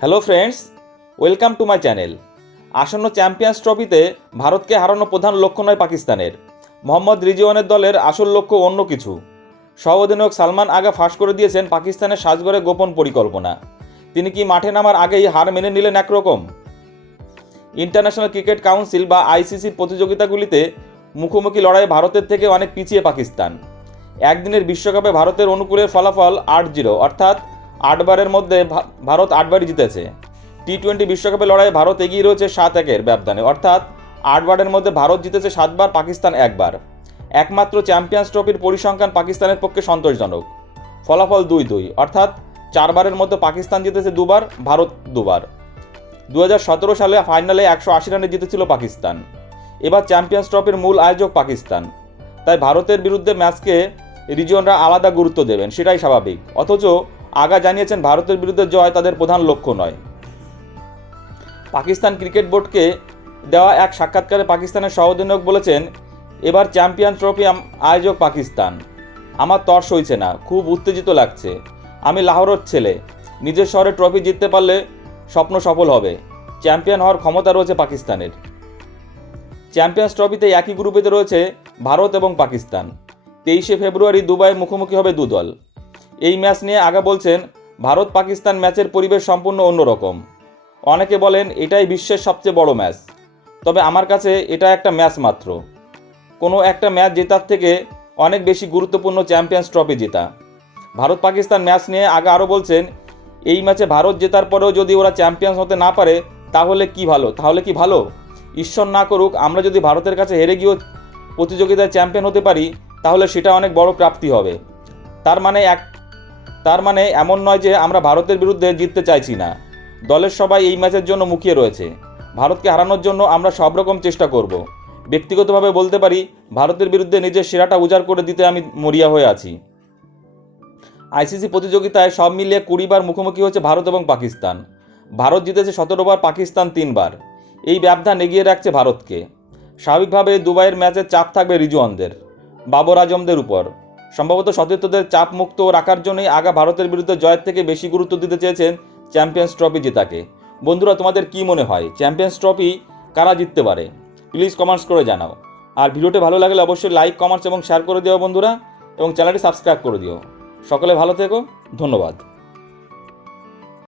Hello friends welcome to my channel আসন্ন champions ট্রফিতে ভারতকে হারানো প্রধান লক্ষ্য নয় পাকিস্তানের। মোহাম্মদ রিজিওয়ানের দলের আসল লক্ষ্য অন্য কিছু। সহ অধিনায়ক সালমান আগা ফাঁস করে দিয়েছেন পাকিস্তানের সাজগড়ে গোপন পরিকল্পনা। তিনি কি মাঠে নামার আগেই হার মেনে নিলেন একরকম? ইন্টারন্যাশনাল ক্রিকেট কাউন্সিল বা আইসিসির প্রতিযোগিতাগুলিতে মুখোমুখি লড়াই ভারতের থেকে অনেক পিছিয়ে পাকিস্তান। একদিনের বিশ্বকাপে ভারতের অনুকূলের ফলাফল আট জিরো অর্থাৎ আটবারের মধ্যে ভারত আটবারই জিতেছে। টি টোয়েন্টি বিশ্বকাপে লড়াইয়ে ভারত এগিয়ে রয়েছে সাত একের ব্যবধানে। অর্থাৎ আটবারের মধ্যে ভারত জিতেছে সাতবার, পাকিস্তান একবার। একমাত্র চ্যাম্পিয়ন্স ট্রফির পরিসংখ্যান পাকিস্তানের পক্ষে সন্তোষজনক। ফলাফল দুই দুই। অর্থাৎ চারবারের মধ্যে পাকিস্তান জিতেছে দুবার, ভারত দুবার। দু হাজার সতেরো সালে ফাইনালে একশো আশি রানে জিতেছিল পাকিস্তান। এবার চ্যাম্পিয়ন্স ট্রফির মূল আয়োজক পাকিস্তান। তাই ভারতের বিরুদ্ধে ম্যাচকে রিজিয়নরা আলাদা গুরুত্ব দেবেন, সেটাই স্বাভাবিক। অথচ আগা জানিয়েছেন, ভারতের বিরুদ্ধে জয় তাদের প্রধান লক্ষ্য নয়। পাকিস্তান ক্রিকেট বোর্ডকে দেওয়া এক সাক্ষাৎকারে পাকিস্তানের সহ অধিনায়ক বলেছেন, এবার চ্যাম্পিয়ন ট্রফি আয়োজক পাকিস্তান। আমার তর সইছে না, খুব উত্তেজিত লাগছে। আমি লাহোরের ছেলে। নিজের শহরে ট্রফি জিততে পারলে স্বপ্ন সফল হবে। চ্যাম্পিয়ন হওয়ার ক্ষমতা রয়েছে পাকিস্তানের। চ্যাম্পিয়ন্স ট্রফিতে একই গ্রুপেতে রয়েছে ভারত এবং পাকিস্তান। তেইশে ফেব্রুয়ারি দুবাইয়ে মুখোমুখি হবে দু দল এই ম্যাচ নিয়ে আগা বলছেন, ভারত পাকিস্তান ম্যাচের পরিবেশ সম্পূর্ণ অন্যরকম। অনেকে বলেন, এটাই বিশ্বের সবচেয়ে বড় ম্যাচ। তবে আমার কাছে এটা একটা ম্যাচ মাত্র। কোনো একটা ম্যাচ জেতার থেকে অনেক বেশি গুরুত্বপূর্ণ চ্যাম্পিয়ন্স ট্রফি জেতা। ভারত পাকিস্তান ম্যাচ নিয়ে আগে আরও বলছেন, এই ম্যাচে ভারত জেতার পরেও যদি ওরা চ্যাম্পিয়ন্স হতে না পারে, তাহলে কি ভালো? তাহলে কি ভালো? ঈশ্বর না করুক, আমরা যদি ভারতের কাছে হেরে গিয়েও প্রতিযোগিতায় চ্যাম্পিয়ন হতে পারি, তাহলে সেটা অনেক বড় প্রাপ্তি হবে। তার মানে এক তার মানে এমন নয় যে আমরা ভারতের বিরুদ্ধে জিততে চাইছি না। দলের সবাই এই ম্যাচের জন্য মুখিয়ে রয়েছে। ভারতকে হারানোর জন্য আমরা সব রকম চেষ্টা করব। ব্যক্তিগতভাবে বলতে পারি, ভারতের বিরুদ্ধে নিজের সেরাটা উজাড় করে দিতে আমি মরিয়া হয়ে আছি। আইসিসি প্রতিযোগিতায় সব মিলিয়ে কুড়িবার মুখোমুখি হচ্ছে ভারত এবং পাকিস্তান। ভারত জিতেছে সতেরোবার, পাকিস্তান তিনবার। এই ব্যবধান এগিয়ে রাখছে ভারতকে। স্বাভাবিকভাবে দুবাইয়ের ম্যাচে চাপ থাকবে রিজওয়ানদের, বাবর আজমদের উপর। সম্ভবত সতীর্থদের চাপ মুক্ত রাখার জন্যই আগা ভারতের বিরুদ্ধে জয়ের থেকে বেশি গুরুত্ব দিতে চেয়েছেন চ্যাম্পিয়ন্স ট্রফি জেতাকে। বন্ধুরা, তোমাদের কি মনে হয়? চ্যাম্পিয়ন্স ট্রফি কারা জিততে পারে? প্লিজ কমেন্টস করে জানাও। আর ভিডিওটি ভালো লাগলে অবশ্যই লাইক, কমেন্টস এবং শেয়ার করে দিও বন্ধুরা এবং চ্যানেলটি সাবস্ক্রাইব করে দিও। সকলে ভালো থেকো। ধন্যবাদ।